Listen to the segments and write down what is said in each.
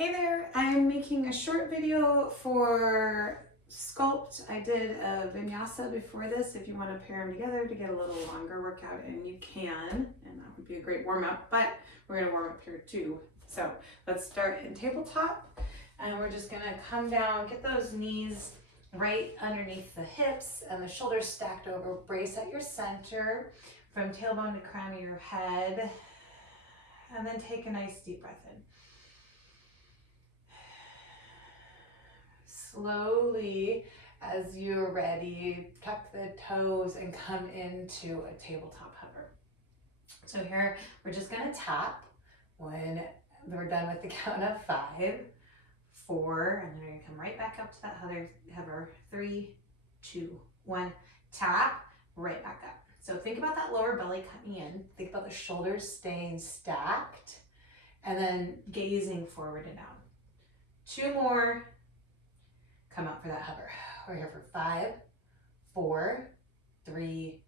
Hey there, I'm making a short video for Sculpt. I did a vinyasa before this. If you want to pair them together to get a little longer workout, and you can, and that would be a great warm up, but we're going to warm up here too. So let's start in tabletop, and we're just going to come down, get those knees right underneath the hips and the shoulders stacked over. Brace at your center from tailbone to crown of your head, and then take a nice deep breath in. Slowly, as you're ready, tuck the toes and come into a tabletop hover. So here, we're just gonna tap when we're done with the count of 5, 4, and then we're gonna come right back up to that hover. 3, 2, 1, tap, right back up. So think about that lower belly coming in. Think about the shoulders staying stacked, and then gazing forward and down. 2 more. Come up for that hover. We're here for 5, 4, 3,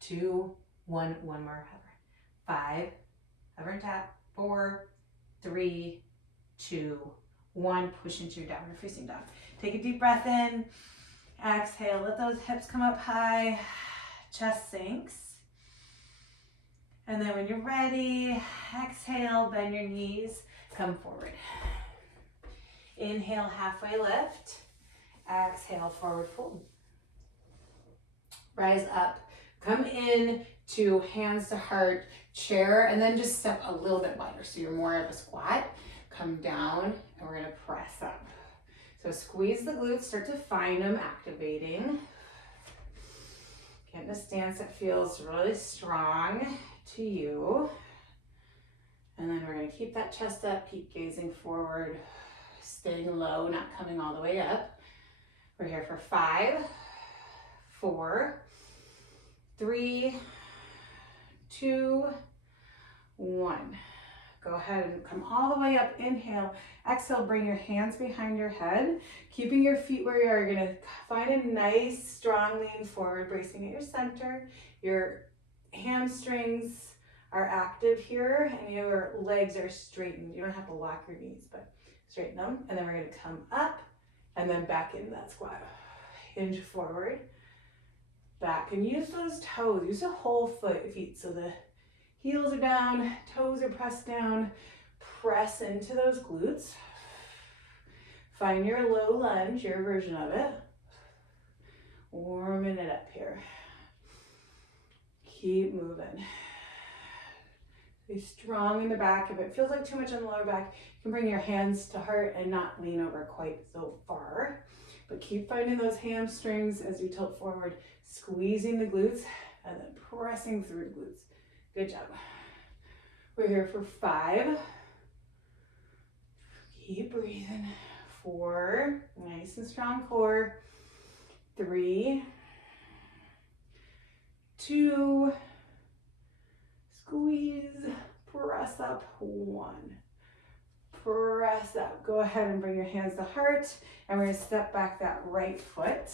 2, 1. One more hover. 5, hover and tap. 4, 3, 2, 1. Push into your downward facing dog. Take a deep breath in. Exhale. Let those hips come up high. Chest sinks. And then when you're ready, exhale, bend your knees, come forward. Inhale, halfway lift. Exhale, forward fold. Rise up, come in to hands to heart, chair, and then just step a little bit wider so you're more of a squat. Come down, and we're gonna press up. So squeeze the glutes, start to find them, activating. Get in a stance that feels really strong to you. And then we're gonna keep that chest up, keep gazing forward, staying low, not coming all the way up. We're here for 5, 4, 3, 2, 1. Go ahead and come all the way up. Inhale, exhale, bring your hands behind your head. Keeping your feet where you are, you're gonna find a nice strong lean forward, bracing at your center. Your hamstrings are active here and your legs are straightened. You don't have to lock your knees, but straighten them. And then we're gonna come up and then back into that squat. Hinge forward, back, and use those toes. Use the whole feet. So the heels are down, toes are pressed down. Press into those glutes. Find your low lunge, your version of it. Warming it up here. Keep moving. Be strong in the back. If it feels like too much on the lower back, you can bring your hands to heart and not lean over quite so far. But keep finding those hamstrings as you tilt forward, squeezing the glutes and then pressing through the glutes. Good job. We're here for 5. Keep breathing. 4, nice and strong core. 3, 2, squeeze, press up. 1, press up. Go ahead and bring your hands to heart, and we're gonna step back that right foot.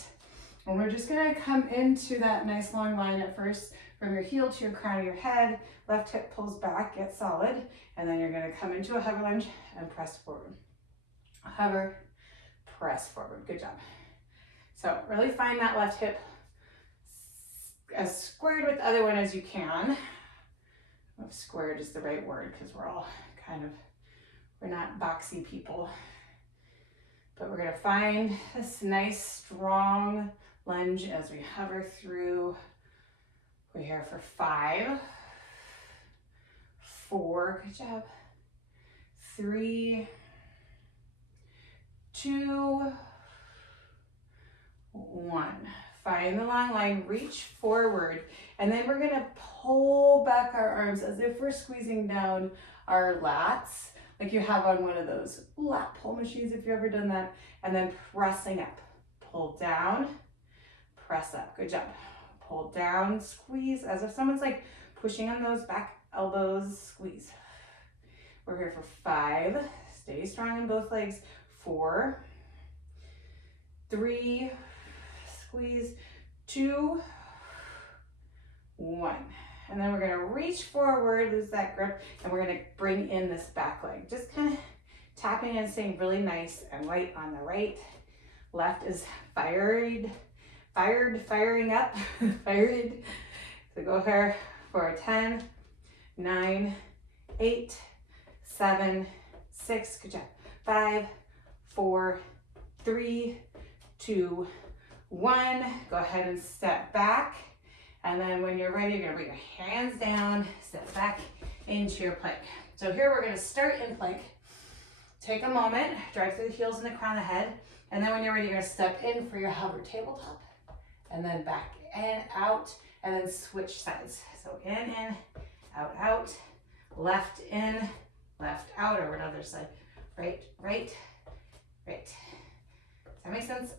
And we're just gonna come into that nice long line at first, from your heel to your crown of your head. Left hip pulls back, get solid, and then you're gonna come into a hover lunge and press forward. Hover, press forward. Good job. So really find that left hip as squared with the other one as you can. I don't know if squared is the right word because we're all we're not boxy people. But we're gonna find this nice strong lunge as we hover through. We're here for 5, 4, good job. 3, 2, 1. Find the long line, reach forward, and then we're gonna pull back our arms as if we're squeezing down our lats, like you have on one of those lat pull machines if you've ever done that, and then pressing up. Pull down, press up, good job. Pull down, squeeze, as if someone's like pushing on those back elbows, squeeze. We're here for 5, stay strong in both legs. 4, 3, squeeze, 2, 1. And then we're gonna reach forward, lose that grip, and we're gonna bring in this back leg. Just kind of tapping and staying really nice and light on the right. Left is firing up, fired. So go here for 10, 9, 8, 7, 6, good job. 5, 4, 3, 2, 1. Go ahead and step back. And then when you're ready, you're gonna bring your hands down, step back into your plank. So here we're gonna start in plank. Take a moment, drive through the heels and the crown of the head. And then when you're ready, you're gonna step in for your hover tabletop. And then back and out, and then switch sides. So in, out, left in, left out, or another side. Right, right, right. Does that make sense?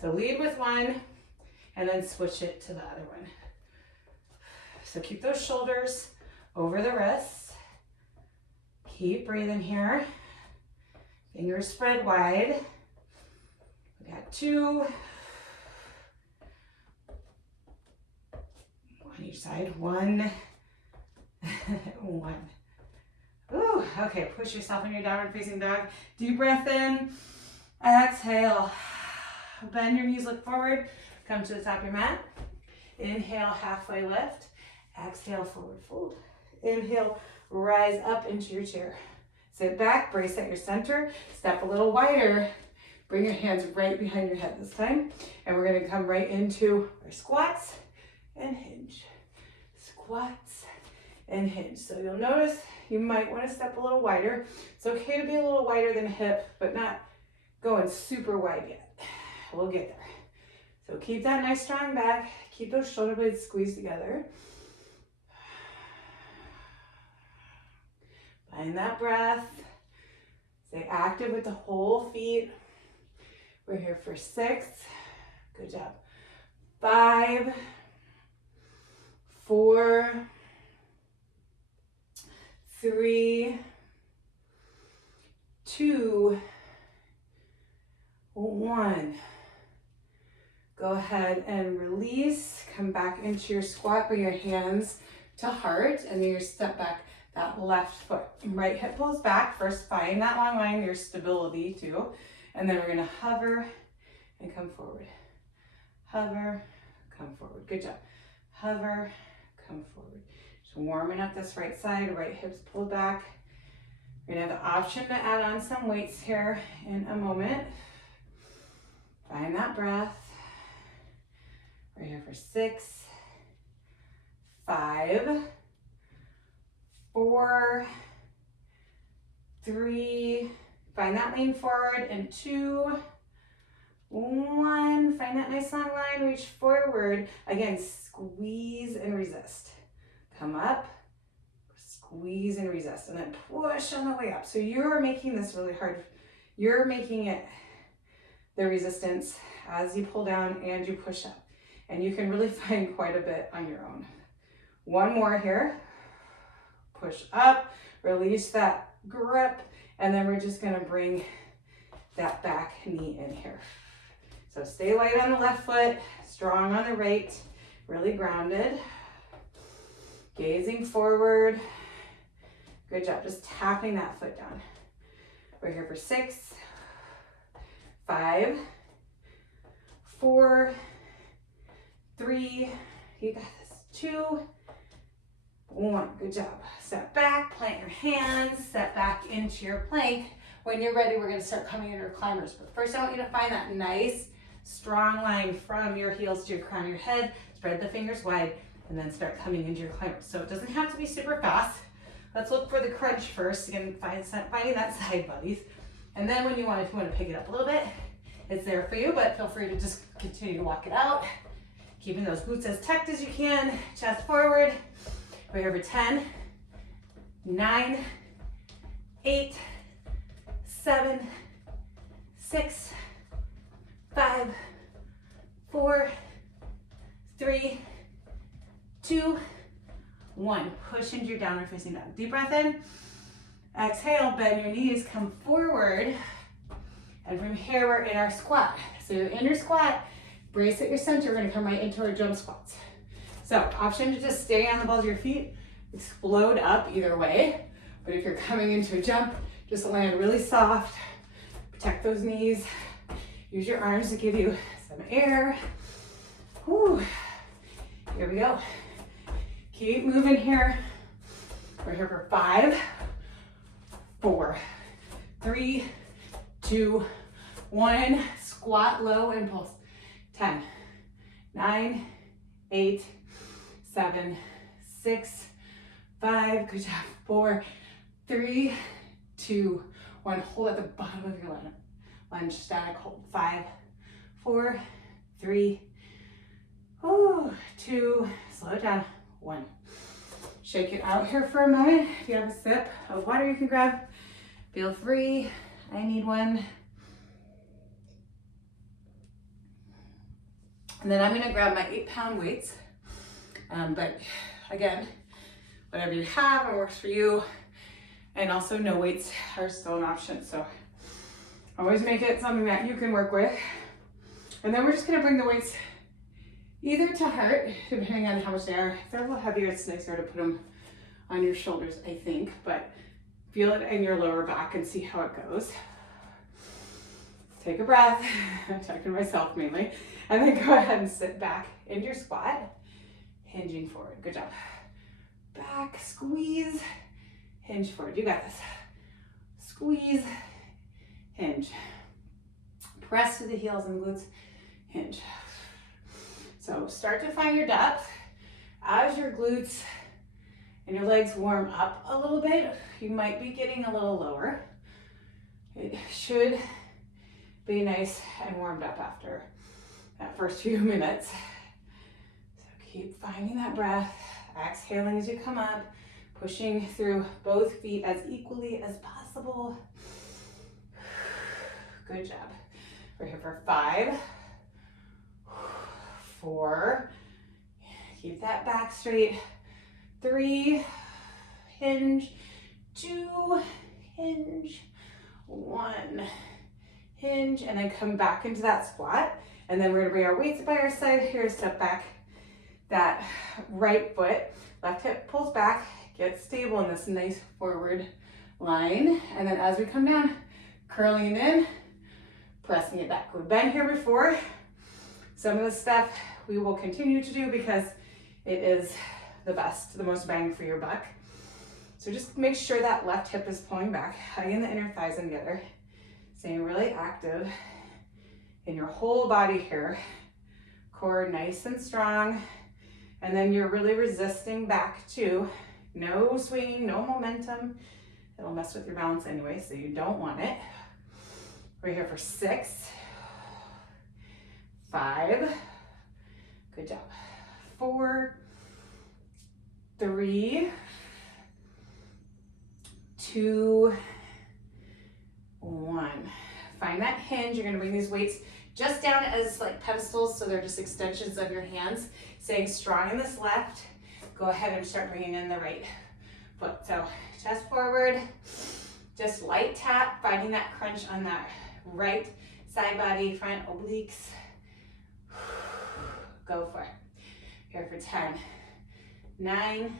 So lead with one, and then switch it to the other one. So keep those shoulders over the wrists. Keep breathing here. Fingers spread wide. We got 2. On each side. 1. 1. Ooh, okay, push yourself in your downward facing dog. Deep breath in. Exhale. Bend your knees, look forward. Come to the top of your mat. Inhale, halfway lift. Exhale, forward fold. Inhale, rise up into your chair. Sit back, brace at your center. Step a little wider. Bring your hands right behind your head this time. And we're gonna come right into our squats and hinge. Squats and hinge. So you'll notice you might wanna step a little wider. It's okay to be a little wider than hip, but not going super wide yet. We'll get there. So keep that nice strong back. Keep those shoulder blades squeezed together. Find that breath. Stay active with the whole feet. We're here for 6. Good job. 5, 4, 3, 2, 1. Go ahead and release. Come back into your squat. Bring your hands to heart, and then you step back that left foot. Right hip pulls back. First, find that long line, your stability too. And then we're gonna hover and come forward. Hover, come forward. Good job. Hover, come forward. Just warming up this right side. Right hips pulled back. We're gonna have the option to add on some weights here in a moment. Find that breath. We're here for 6, 5, 4, 3, find that lean forward, and 2, 1. Find that nice long line, reach forward. Again, squeeze and resist. Come up, squeeze and resist, and then push on the way up. So you're making this really hard. You're making it the resistance as you pull down and you push up. And you can really find quite a bit on your own. One more here. Push up, release that grip, and then we're just gonna bring that back knee in here. So stay light on the left foot, strong on the right, really grounded. Gazing forward. Good job, just tapping that foot down. We're here for 6, 5, 4, 3, you got this, 2, 1, good job. Step back, plant your hands, step back into your plank. When you're ready, we're gonna start coming into our climbers. But first I want you to find that nice, strong line from your heels to your crown of your head. Spread the fingers wide, and then start coming into your climbers. So it doesn't have to be super fast. Let's look for the crunch first. Again, finding that side buddies. And then when you want, if you want to pick it up a little bit, it's there for you, but feel free to just continue to walk it out. Keeping those glutes as tucked as you can, chest forward. We're here for 10, 9, 8, 7, 6, 5, 4, 3, 2, 1. Push into your downward facing dog. Deep breath in. Exhale, bend your knees, come forward. And from here, we're in our squat. So you're in your squat, brace at your center. We're gonna come right into our jump squats. So option to just stay on the balls of your feet, explode up either way. But if you're coming into a jump, Just land really soft. Protect those knees. Use your arms to give you some air. Whew. Here we go. Keep moving here. We're here for 5, 4, 3, 2, 1. Squat low and pulse. 10, 9, 8, 7, 6, 5. Good job. 4, 3, 2, 1. Hold at the bottom of your lunge. Static hold. 5, 4, 3, 2. Slow it down. 1. Shake it out here for a moment. If you have a sip of water you can grab, feel free. I need one. And then I'm gonna grab my 8-pound weights. But again, whatever you have and works for you. And also no weights are still an option. So always make it something that you can work with. And then we're just gonna bring the weights either to heart, depending on how much they are. If they're a little heavier, it's nicer to put them on your shoulders, I think. But feel it in your lower back and see how it goes. Take a breath. I'm talking to myself mainly. And then go ahead and sit back in your squat, hinging forward. Good job. Back, squeeze, hinge forward. You got this. Squeeze, hinge. Press to the heels and glutes, hinge. So start to find your depth. As your glutes and your legs warm up a little bit, you might be getting a little lower. It should be nice and warmed up after that first few minutes. So keep finding that breath, exhaling as you come up, pushing through both feet as equally as possible. Good job. We're here for 5, 4, keep that back straight. 3, hinge. 2, hinge. 1, hinge, and then come back into that squat. And then we're gonna bring our weights by our side here, step back. That right foot, left hip pulls back, get stable in this nice forward line. And then as we come down, curling it in, pressing it back. We've been here before. Some of the stuff we will continue to do because it is the best, the most bang for your buck. So just make sure that left hip is pulling back, hugging the inner thighs in together, staying really active in your whole body here. Core nice and strong. And then you're really resisting back too. No swinging, no momentum. It'll mess with your balance anyway, so you don't want it. We're here for 6, 5, good job. 4, 3, 2, 1. Find that hinge. You're gonna bring these weights just down as like pedestals, so they're just extensions of your hands. Staying strong in this left. Go ahead and start bringing in the right foot. So chest forward, just light tap, finding that crunch on that right side body, front obliques. Go for it. Here for 10, 9,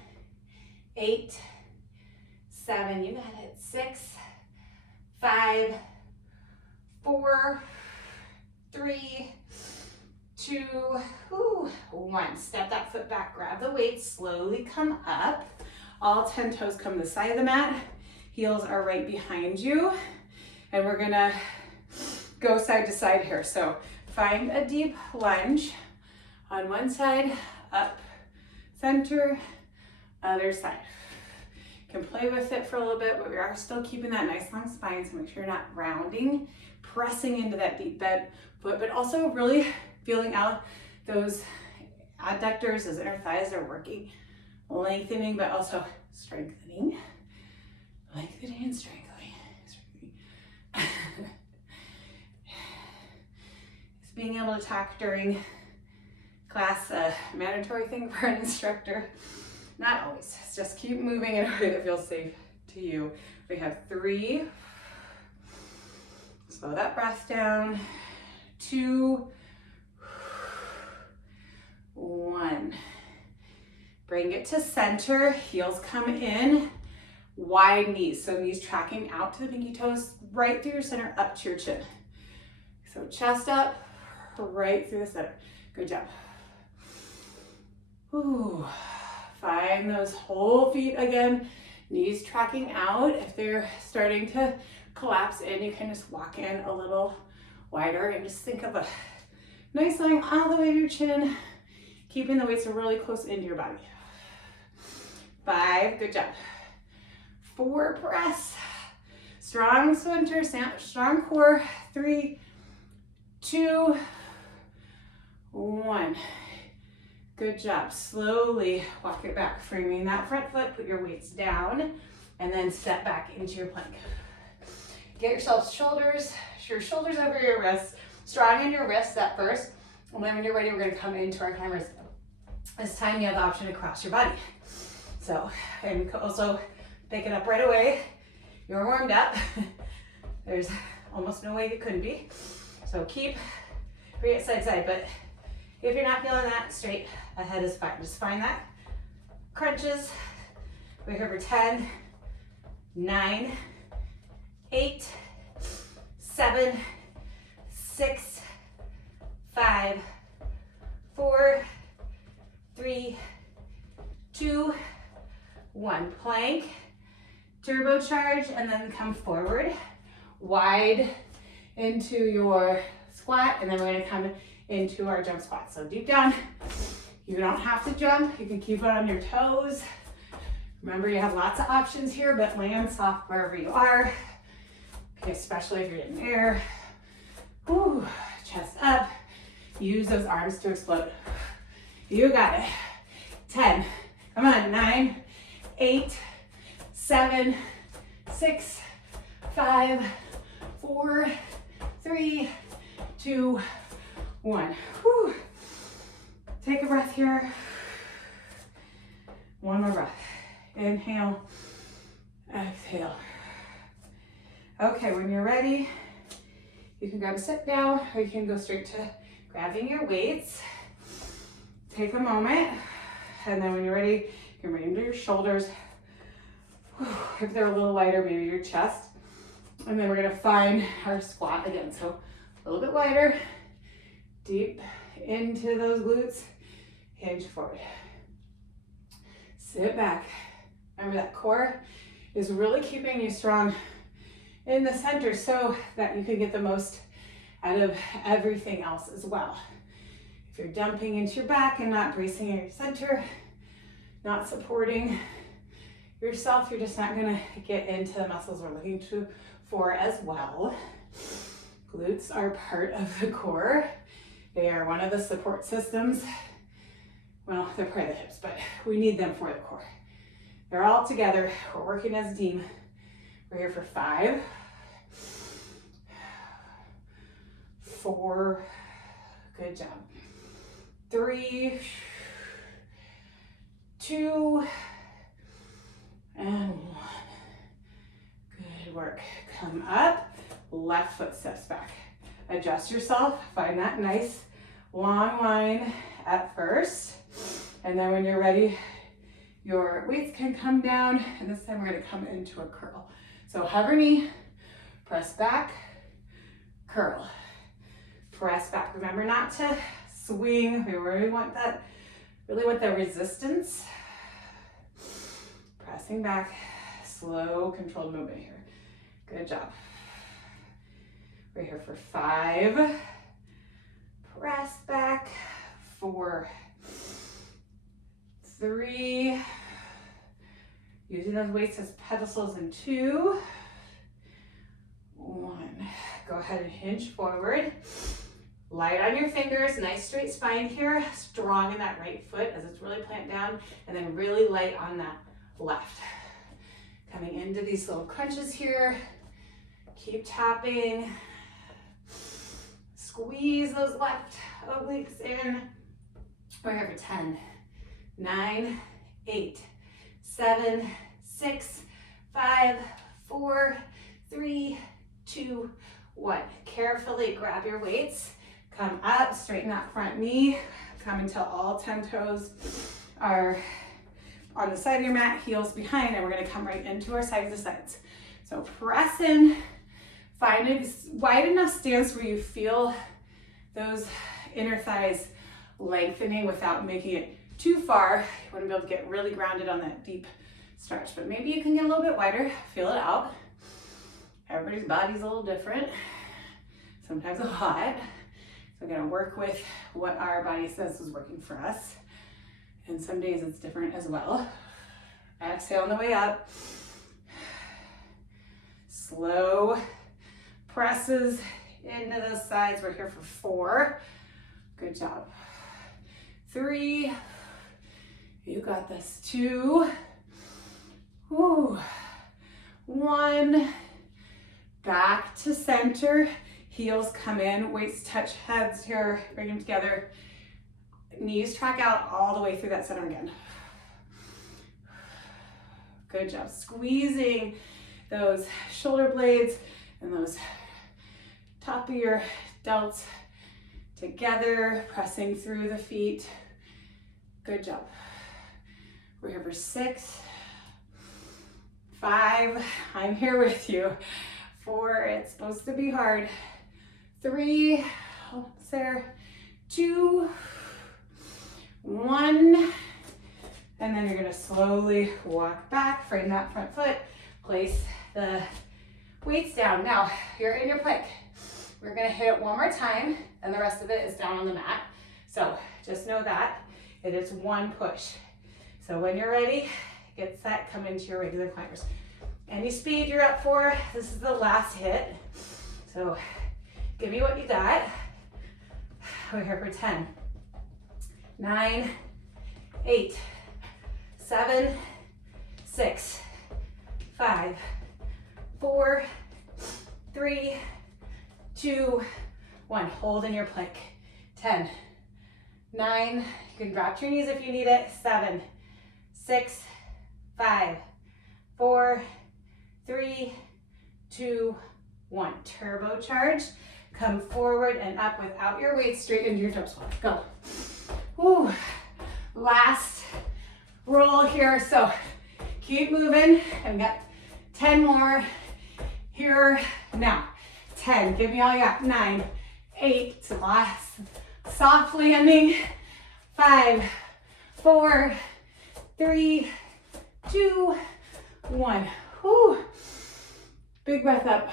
8, 7, you got it. 6, 5, 4, 3, 2, 1. Step that foot back, grab the weight, slowly come up. All 10 toes come to the side of the mat. Heels are right behind you. And we're gonna go side to side here. So find a deep lunge on one side, up, center, other side. You can play with it for a little bit, but we are still keeping that nice long spine, so make sure you're not rounding, pressing into that deep bent foot, but also really feeling out those adductors, those inner thighs are working, lengthening, but also strengthening, lengthening and strengthening. Just being able to talk during class, a mandatory thing for an instructor. Not always. Just keep moving in a way that feels safe to you. We have 3. Slow that breath down. 2, 1. Bring it to center. Heels come in. wide knees. So knees tracking out to the pinky toes, right through your center, up to your chin. So chest up, right through the center. Good job. Ooh. Find those whole feet again. Knees tracking out. If they're starting to collapse in, you can just walk in a little wider and just think of a nice line all the way to your chin, keeping the weights really close into your body. 5, good job. 4, press. Strong center, strong core. 3, 2, 1. Good job. Slowly walk it back, framing that front foot, put your weights down, and then step back into your plank. Get yourself your shoulders over your wrists, strong in your wrists at first, and then when you're ready, we're gonna come into our climbers. This time you have the option to cross your body. So, and also pick it up right away. You're warmed up. There's almost no way you couldn't be. So bring it side to side, but if you're not feeling that, straight ahead is fine. Just find that. Crunches. We're here for 10, 9, 8, 7, 6, 5, 4, 3, 2, 1. Plank, turbocharge, and then come forward. Wide into your squat, and then we're gonna come into our jump squat. So deep down, you don't have to jump. You can keep it on your toes. Remember, you have lots of options here, but land soft wherever you are. Okay, especially if you're in air. Whew, chest up. Use those arms to explode. You got it. 10, come on, 9, 8, 7, 6, 5, 4, 3, 2, 1. Whew. Take a breath here. One more breath. Inhale, exhale. Okay, when you're ready, you can grab a sit down or you can go straight to grabbing your weights. Take a moment, and then when you're ready, you can bring them to your shoulders. If they're a little lighter, maybe your chest. And then we're gonna find our squat again. So a little bit wider, deep into those glutes, hinge forward. Sit back. Remember that core is really keeping you strong in the center so that you can get the most out of everything else as well. If you're dumping into your back and not bracing in your center, not supporting yourself, you're just not gonna get into the muscles we're looking for as well. Glutes are part of the core. They are one of the support systems. Well, they're part of the hips, but we need them for the core. They're all together. We're working as a team. We're here for 5, 4, good job. 3, 2, and 1. Good work. Come up, left foot steps back. Adjust yourself, find that nice long line at first. And then when you're ready, your weights can come down, and this time we're gonna come into a curl. So hover knee, press back, curl. Press back. Remember not to swing. We really want that, really want the resistance. Pressing back, slow, controlled movement here. Good job. We're here for 5. Press back. 4, 3. Using those weights as pedestals in 2. 1. Go ahead and hinge forward. Light on your fingers, nice straight spine here. Strong in that right foot as it's really plant down, and then really light on that left. Coming into these little crunches here. Keep tapping. Squeeze those left obliques in. We're here for 10, 9, 8, 7, 6, 5, 4, 3, 2, 1. Carefully grab your weights. Come up, straighten that front knee. Come until all 10 toes are on the side of your mat, heels behind, and we're gonna come right into our sides to sides. So press in, find a wide enough stance where you feel those inner thighs lengthening without making it too far. You wanna be able to get really grounded on that deep stretch, but maybe you can get a little bit wider, feel it out. Everybody's body's a little different, sometimes a lot. So we're gonna work with what our body says is working for us. And some days it's different as well. Exhale on the way up. Slow presses into the sides. We're here for 4. Good job. 3. You got this. 2. Woo. 1. Back to center. Heels come in. Weights touch heads here. Bring them together. Knees track out all the way through that center again. Good job. Squeezing those shoulder blades and those top of your delts together, pressing through the feet. Good job. We're here for 6, 5, I'm here with you. 4, it's supposed to be hard. 3, almost there. 2, 1, and then you're gonna slowly walk back, frame that front foot, place the weights down. Now, you're in your plank. We're gonna hit it one more time, and the rest of it is down on the mat. So just know that it is 1 push. So when you're ready, get set, come into your regular climbers. Any speed you're up for, this is the last hit. So give me what you got. We're here for 10, 9, 8, 7, 6, 5, 4, 3, 2, 1. Hold in your plank. 10, 9, you can drop to your knees if you need it. 7, 6, 5, 4, 3, 2, 1. Turbocharge. Come forward and up without your weight, straight into your toes. Go. Woo. Last roll here. So keep moving. I've got 10 more here now. 10. Give me all you got. 9, 8. Last soft landing. 5, 4, 3, 2, 1. Woo. Big breath up.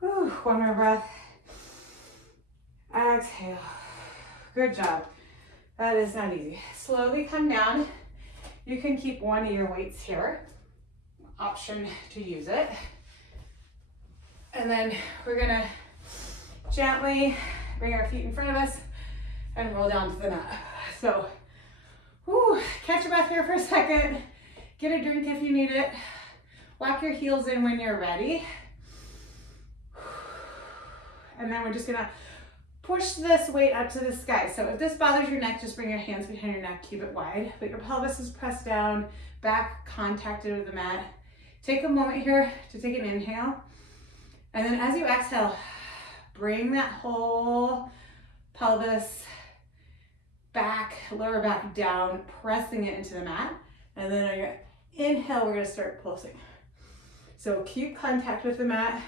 Whew, 1 more breath. Exhale. Good job. That is not easy. Slowly come down. You can keep one of your weights here. Option to use it. And then we're gonna gently bring our feet in front of us and roll down to the mat. So, whew, catch your breath here for a second. Get a drink if you need it. Walk your heels in when you're ready. And then we're just gonna push this weight up to the sky. So if this bothers your neck, just bring your hands behind your neck, keep it wide. But your pelvis is pressed down, back contacted with the mat. Take a moment here to take an inhale. And then as you exhale, bring that whole pelvis back, lower back down, pressing it into the mat. And then on your inhale, we're gonna start pulsing. So keep contact with the mat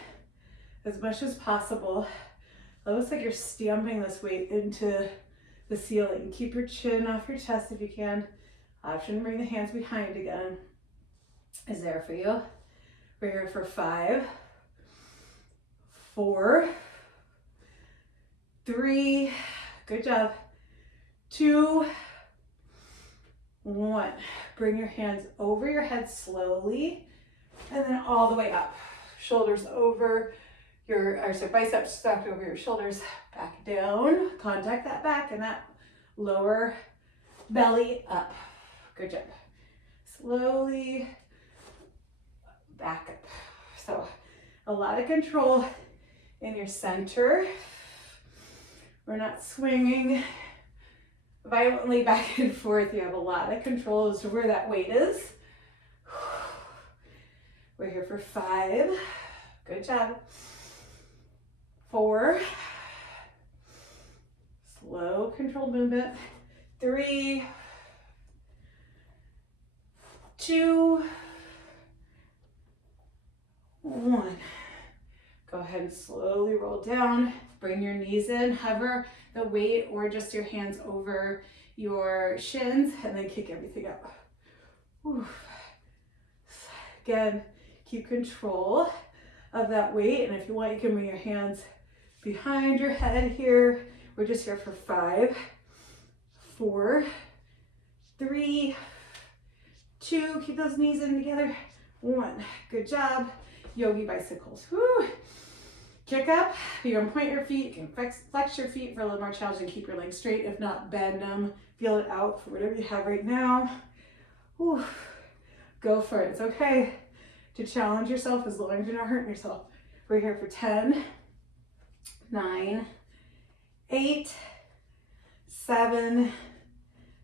as much as possible. It looks like you're stamping this weight into the ceiling. Keep your chin off your chest if you can. Option to bring the hands behind again is there for you. We're here for 5, 4, 3, good job, 2, 1. Bring your hands over your head slowly and then all the way up. Shoulders over biceps stacked over your shoulders, back down. Contact that back and that lower belly up. Good job. Slowly back up. So a lot of control in your center. We're not swinging violently back and forth. You have a lot of control as to where that weight is. We're here for 5. Good job. 4. Slow, controlled movement. 3. 2, 1. Go ahead and slowly roll down. Bring your knees in, hover the weight or just your hands over your shins, and then kick everything up. Whew. Again, keep control of that weight, and if you want, you can bring your hands behind your head here. We're just here for 5, 4, 3, 2, keep those knees in together, 1. Good job. Yogi bicycles. Woo. Kick up. You can point your feet. You can flex your feet for a little more challenge and keep your legs straight. If not, bend them. Feel it out for whatever you have right now. Woo. Go for it. It's okay to challenge yourself as long as you're not hurting yourself. We're here for 10, 9, 8, 7,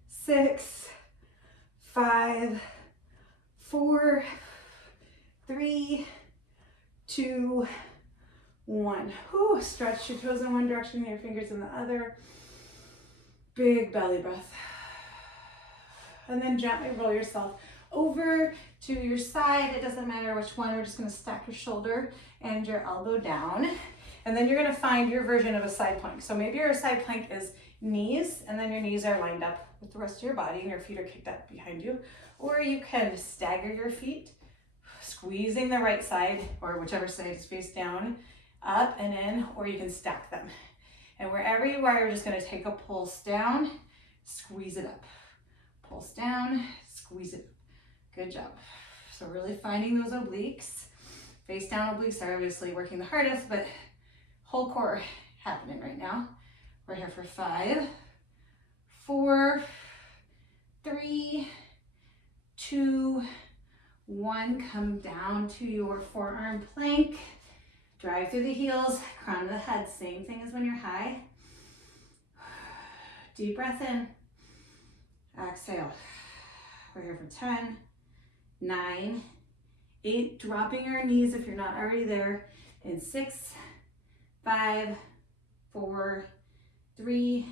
6, 5, 4, 3, 2, 1. Whew, stretch your toes in one direction, your fingers in the other. Big belly breath. And then gently roll yourself over to your side. It doesn't matter which one. We're just going to stack your shoulder and your elbow down. And then you're going to find your version of a side plank. So maybe your side plank is knees, and then your knees are lined up with the rest of your body and your feet are kicked up behind you. Or you can stagger your feet, squeezing the right side or whichever side is face down, up and in, or you can stack them. And wherever you are, you're just going to take a pulse down, squeeze it up. Pulse down, squeeze it up. Good job. So really finding those obliques. Face down obliques are obviously working the hardest, but whole core happening right now. We're here for 5, 4, 3, 2, 1. Come down to your forearm plank. Drive through the heels, crown of the head. Same thing as when you're high. Deep breath in. Exhale. We're here for 10, 9, 8. Dropping your knees if you're not already there. In 6, 5, 4, 3,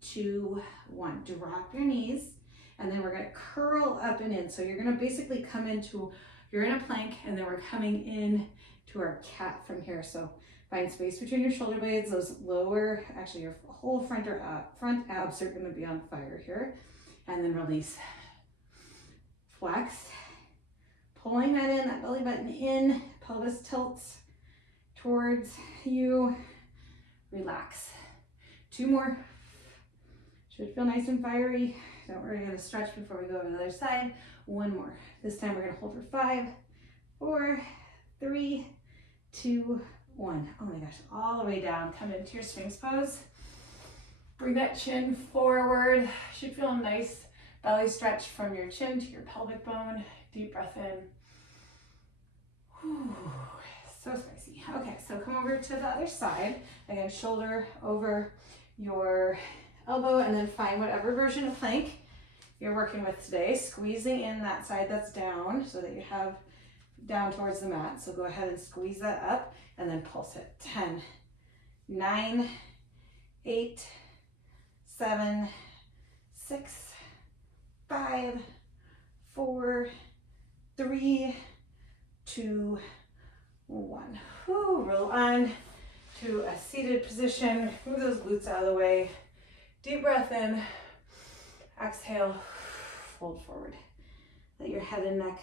2, 1. Drop your knees, and then we're going to curl up and in. So you're going to basically come into, you're in a plank, and then we're coming in to our cat from here. So find space between your shoulder blades. Those lower, actually your whole front abs are going to be on fire here. And then release. Flex. Pulling that in, that belly button in, pelvis tilts towards you. Relax. 2 more. Should feel nice and fiery. Don't worry, going to stretch before we go over to the other side. 1 more. This time we're going to hold for 5, 4, 3, 2, 1. Oh my gosh, all the way down. Come into your Sphinx pose. Bring that chin forward. Should feel a nice belly stretch from your chin to your pelvic bone. Deep breath in. Whew, so spicy. Okay, so come over to the other side. Again, shoulder over your elbow, and then find whatever version of plank you're working with today. Squeezing in that side that's down so that you have down towards the mat. So go ahead and squeeze that up and then pulse it. 10, 9, 8, 7, 6, 5, 4, 3, 2, 1. Whew, roll on to a seated position. Move those glutes out of the way. Deep breath in. Exhale. Fold forward. Let your head and neck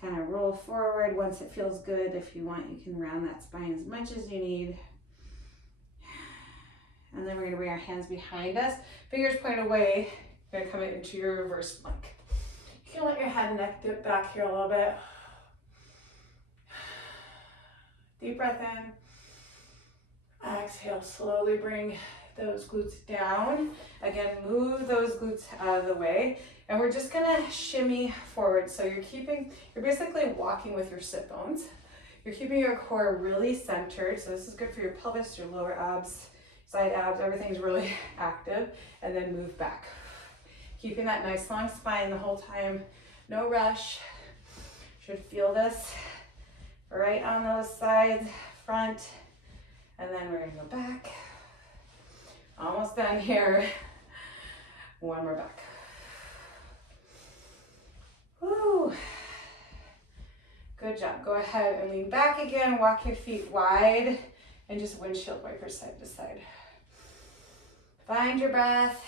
kind of roll forward once it feels good. If you want, you can round that spine as much as you need. And then we're going to bring our hands behind us. Fingers point away. You're going to come into your reverse plank. You can let your head and neck dip back here a little bit. Deep breath in. Exhale, slowly bring those glutes down. Again, move those glutes out of the way. And we're just gonna shimmy forward. So you're basically walking with your sit bones. You're keeping your core really centered. So this is good for your pelvis, your lower abs, side abs, everything's really active. And then move back. Keeping that nice long spine the whole time. No rush. Should feel this right on those sides, front. And then we're gonna go back. Almost done here. 1 more back. Good job. Go ahead and lean back again. Walk your feet wide and just windshield wiper side to side. Find your breath.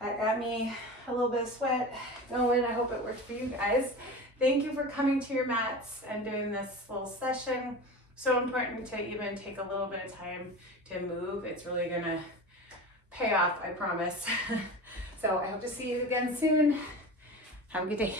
That got me a little bit of sweat going. I hope it worked for you guys. Thank you for coming to your mats and doing this little session. So important to even take a little bit of time to move. It's really gonna pay off, I promise. So I hope to see you again soon. Have a good day.